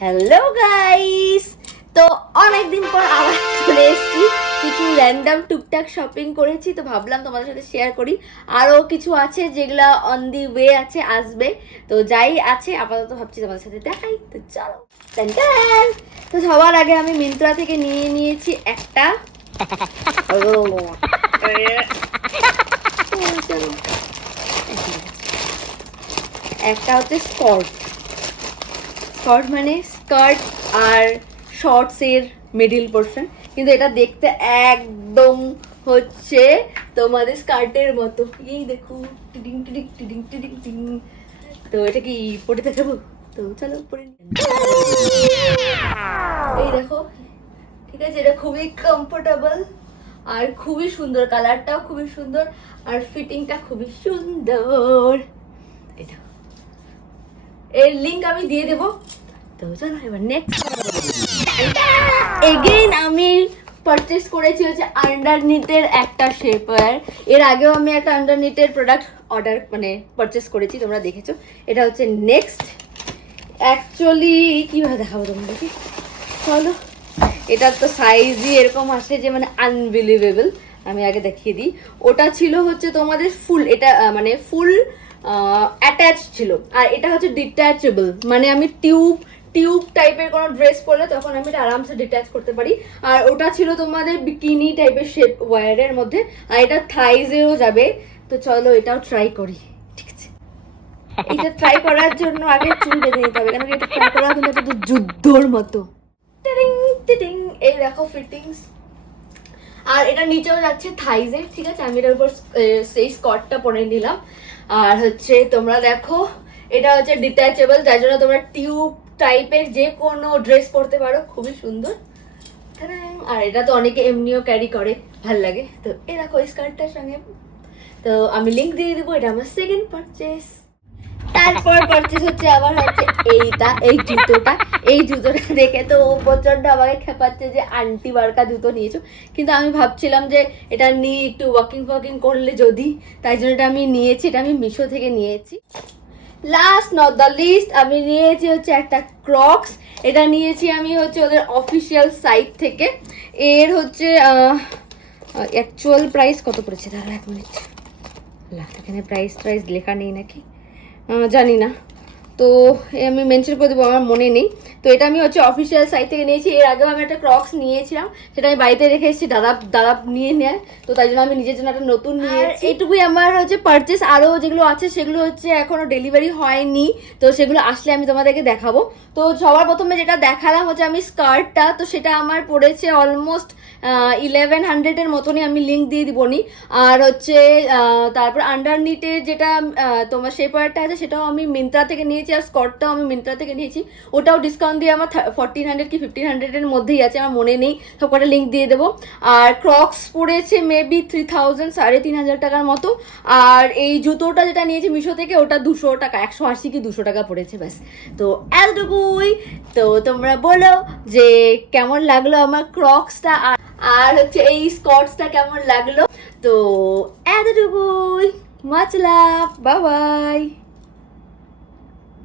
Hello guys, তো অনেকদিন পর আবার চলে এসেছি। কিছু র্যান্ডম টুকটাক শপিং করেছি, তো ভাবলাম তোমাদের সাথে শেয়ার করি। আরও কিছু আছে যেগুলা অন দি ওয়ে আছে, আসবে। তো যাই আছে আপাতত ভাবছি তোমাদের সাথে দেখাই, তো চলো। টান টান। তো সবার আগে আমি মিন্ত্রা থেকে নিয়ে নিয়েছি একটা একটা হচ্ছে স্কর্ট মানে স্কার্ট আর শর্টস এর মিডল পোর্শন, কিন্তু এটা দেখতে একদম হচ্ছে তোমাদের স্কার্টের মতো। এই দেখো, টিডিং টিডিং টিডিং টিডিং টিং। তো এটা কি পরে দেখাবো? তো চলো পরে এই দেখো, ঠিক আছে। এটা খুবই কমফোর্টেবল আর খুবই সুন্দর, কালারটাও খুবই সুন্দর আর ফিটিংটা খুবই সুন্দর। এটা এর লিংক আমি দিয়ে দেবো। তো চলো এবার নেক্সট। এগেইন আমি পারচেস করেছি হচ্ছে আন্ডারনিটের একটা শেপার। এর আগেও আমি একটা আন্ডারনিটের প্রোডাক্ট অর্ডার পারচেস করেছি, তোমরা দেখেছো। এটা হচ্ছে নেক্সট। অ্যাকচুয়ালি কীভাবে দেখাবো তোমাদেরকে, চলো। এটার তো সাইজই এরকম আসে যে আনবিলিভেবল। আমি আগে দেখিয়ে দিই। ওটা ছিল হচ্ছে তোমাদের ফুল, এটা ফুল অ্যাটাচ ছিল, আর এটা হচ্ছে ডিট্যাচেবল। আমি টিউব টাইপের কোনো ড্রেস পরলে তখন আমি এটা আরামসে ডিট্যাচ করতে পারি। আর ওটা ছিল তোমাদের বিকিনি টাইপের শেপ ওয়্যারের মধ্যে, আর এটা থাইজেও যাবে। তো চলো এটাও ট্রাই করি, ঠিক আছে। এটা ট্রাই করার জন্য আগে চুল বেঁধে নিতে হবে, কারণ এটা ট্রাই করা কিন্তু একটা যুদ্ধর মতো। এই দেখো ফিটিংস, আর এটা নিচেও যাচ্ছে থাইজে, ঠিক আছে। আমি এটার উপর সেই স্কর্টটা পরে নিলাম। আর হচ্ছে তোমরা দেখো, এটা হচ্ছে ডিট্যাচেবল, যার জন্য তোমরা টিউব টাইপের যে কোনো ড্রেস পরতে পারো, খুবই সুন্দর। আর এটা তো অনেকে এমনিও ক্যারি করে, ভাল লাগে। তো এ দেখো স্কার্টটার সঙ্গে। তো আমি লিংক দিয়ে দেবো। এটা আমার সেকেন্ড পারচেস। তারপর পারচেস হচ্ছে আবার হচ্ছে এই জুতোটা দেখে তো প্রচন্ড আমাকে খেপাচ্ছে যে আন্টি বারকা জুতো নিয়েছো। কিন্তু আমি ভাবছিলাম যে এটা নিয়ে একটু ওয়াকিং করলে যদি, তাই জন্য এটা আমি নিয়েছি। এটা আমি মিশো থেকে নিয়েছি। লাস্ট নট দ্য লিস্ট, আমি নিয়েছি হচ্ছে একটা ক্রক্স। এটা নিয়েছি আমি হচ্ছে ওদের অফিসিয়াল সাইট থেকে। এর হচ্ছে অ্যাকচুয়াল প্রাইস কত পড়েছে, দাঁড়া 1 মিনিট। এখানে প্রাইস লেখা নেই নাকি, জানি না। তো আমি মেনশন করে দেবো, আমার মনে নেই। তো এটা আমি হচ্ছে অফিসিয়াল সাইট থেকে নিয়েছি। এর আগেও আমি একটা ক্রক্স নিয়েছিলাম, সেটা আমি বাড়িতে রেখে এসেছি, দাদা নিয়ে নেয়। তো তাই জন্য আমি নিজের জন্য একটা নতুন নিয়েছি। এইটুকুই আমার হচ্ছে পারচেস। আরও যেগুলো আছে সেগুলো হচ্ছে এখনো ডেলিভারি হয়নি, তো সেগুলো আসলে আমি তোমাদেরকে দেখাবো। তো সবার প্রথমে যেটা দেখালাম হচ্ছে আমি স্কার্টটা, তো সেটা আমার পড়েছে অলমোস্ট 1100-এর মতনই, আমি লিঙ্ক দিয়ে দিবনি। আর হচ্ছে তারপর আন্ডারনিটের যেটা তোমার শেপারটা আছে, সেটাও আমি মিন্ত্রা থেকে নিয়েছি। আর স্কর্টটাও আমি মিন্ত্রা থেকে নিয়েছি, ওটাও ডিসকাউন্ট দিয়ে আমার 1400 কি 1500-এর মধ্যেই আছে, আমার মনে নেই। সবকটা লিঙ্ক দিয়ে দেবো। আর ক্রক্স পড়েছে মেবি 3000, 3500 টাকার মতো। আর এই জুতোটা যেটা নিয়েছি মিশো থেকে, ওটা 200 টাকা, 180 কি 200 টাকা পড়েছে, ব্যাস। তো এতটুকুই। তো তোমরা বলো যে কেমন লাগলো আমার ক্রক্সটা, আর হচ্ছে এই স্কর্টসটা কেমন লাগলো। তো এতটুকুই, মাচ লাভ, বাই বাই।